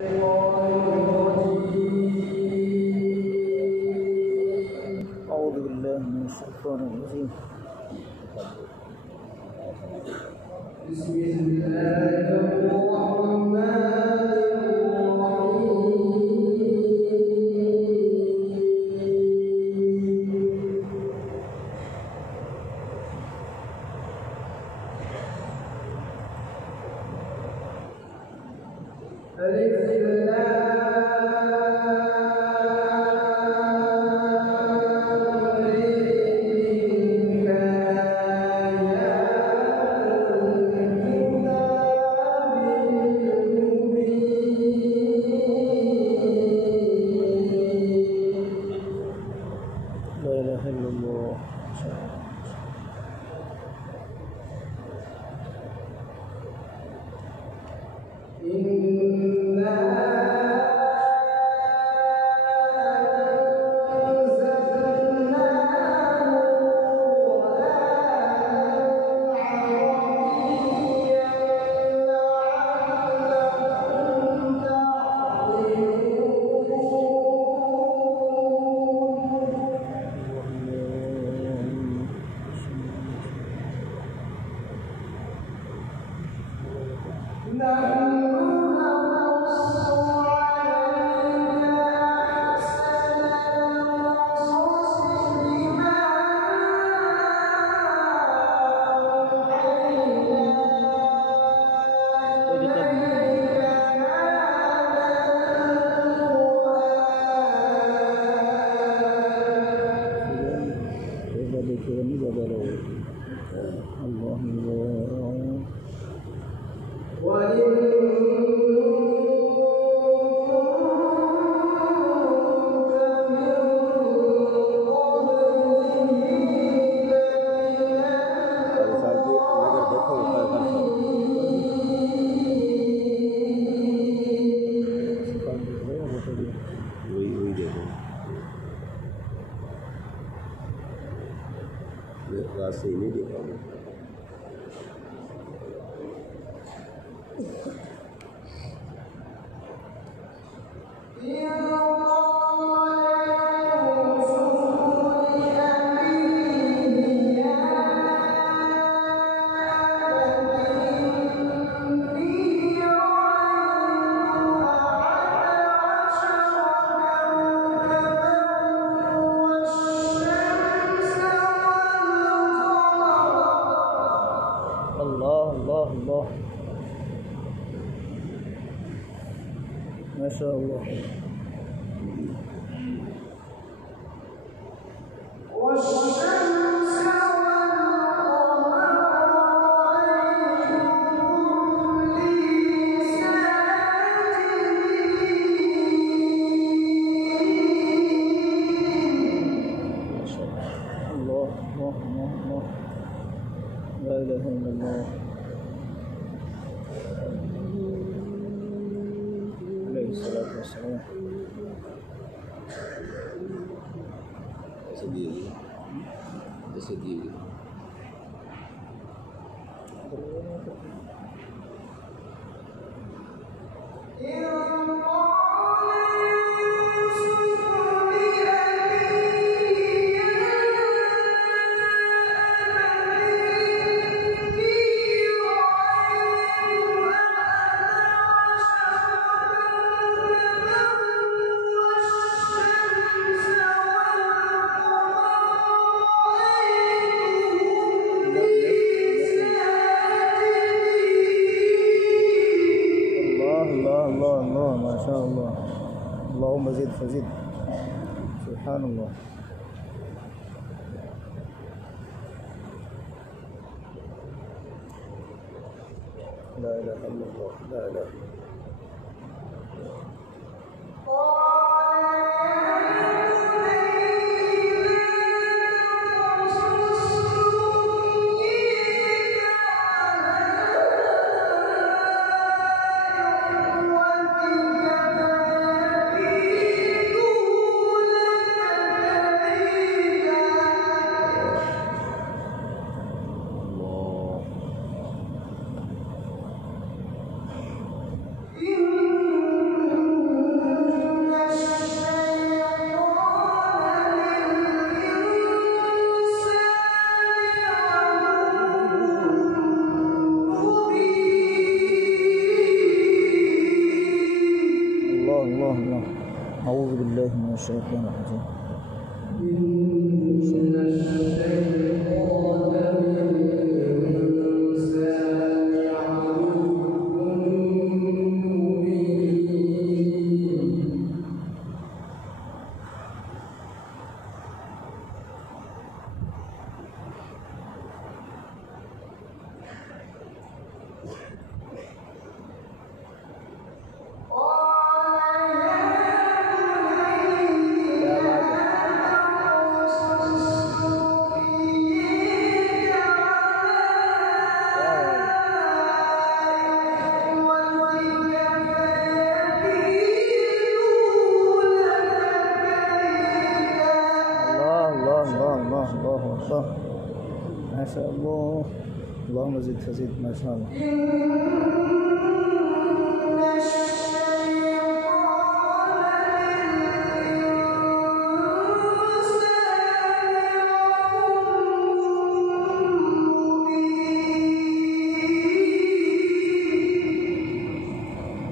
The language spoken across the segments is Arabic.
أعوذ بالله من الشيطان الرجيم. بسم الله الرحمن لا إله إلا الله. Rasa ini dia kamu. الله ما شاء الله. الله لا إله إلا الله. عليه الصلاة والسلام. Sedih. الله ما شاء الله. اللهم زد فزد. سبحان الله. لا إله إلا الله. لا إله إلا الله. الله. أعوذ بالله من الشيطان الرجيم. ما شاء الله. اللهم زد فزد. ما شاء الله.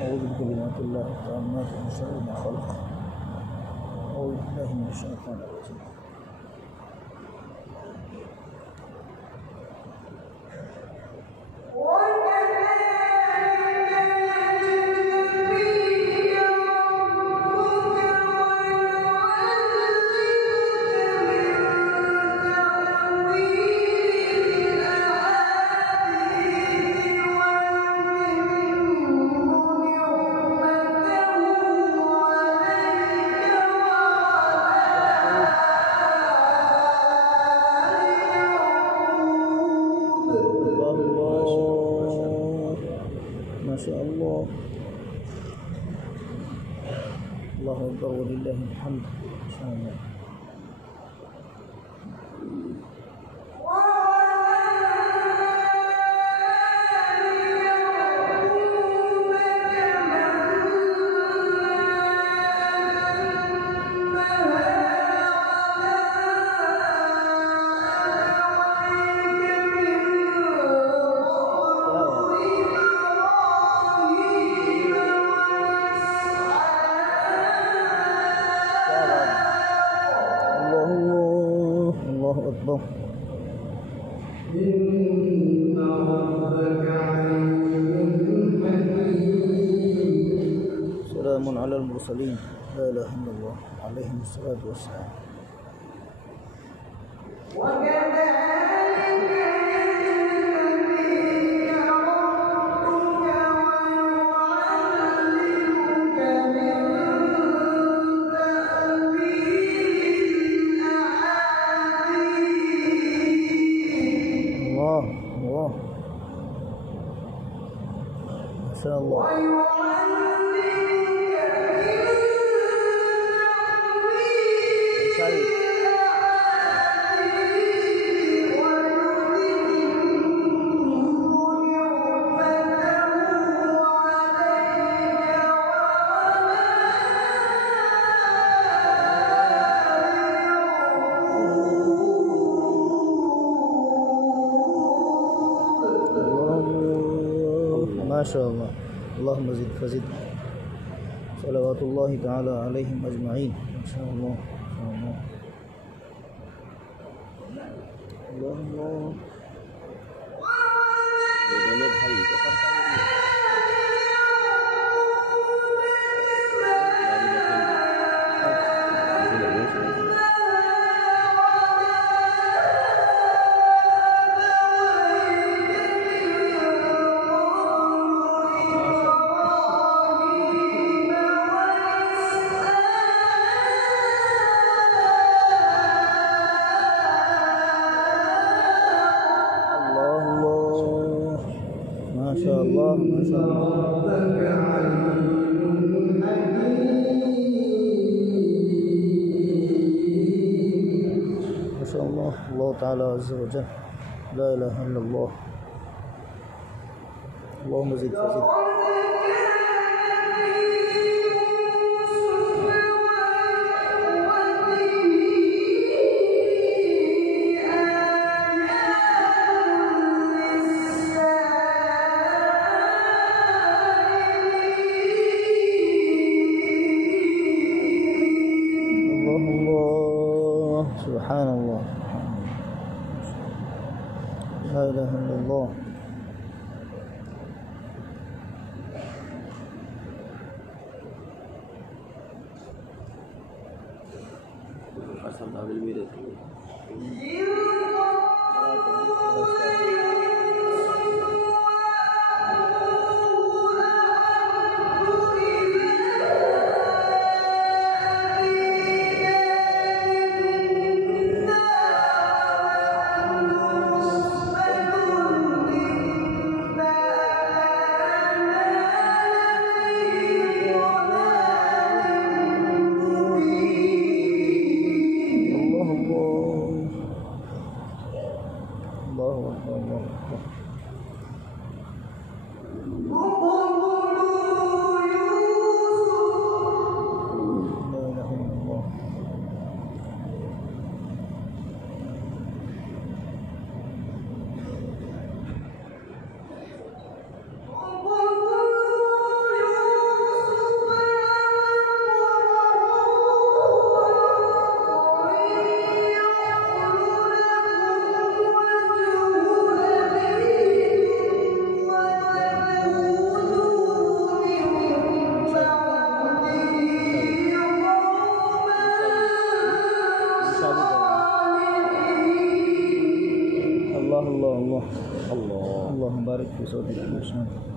أعوذ بكلمات الله التامات من شر ما خلق. أعوذ بالله من الشيطان الرجيم. ما شاء الله. الله أكبر ولله الحمد. ما شاء الله. الله أكبر. إن ربك عليم حكيم. سلام على المرسلين لا إله إلا الله عليهم الصلاة والسلام. الله ما شاء الله. ما شاء الله. اللهم زد فزد. صلوات الله تعالى عليهم أجمعين. ما شاء الله. الله ما شاء الله. ما شاء الله. ما شاء الله. الله تعالى عز وجل لا إله إلا الله. اللهم زد فزد. Subhanallah. La ilaha illallah. Asal ambil mirip. Allahu Akbar. La ilaha illallah. Allah Allah Allah. Allah. Allahumma barik fi sawti al-Islam.